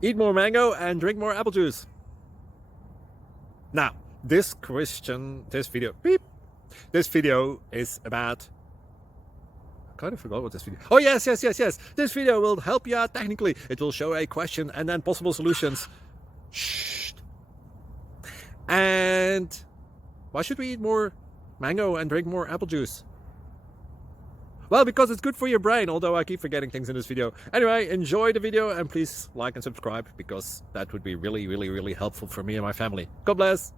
Eat more mango and drink more apple juice. Now, this video is about, I kind of forgot what this video. Oh, yes. This video will help you out technically. It will show a question and then possible solutions. Shh. And why should we eat more mango and drink more apple juice? Well, because it's good for your brain, although I keep forgetting things in this video. Anyway, enjoy the video and please like and subscribe, because that would be really helpful for me and my family. God bless!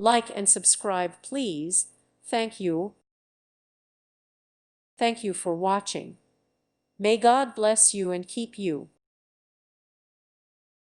Like and subscribe, please. Thank you. Thank you for watching. May God bless you and keep you.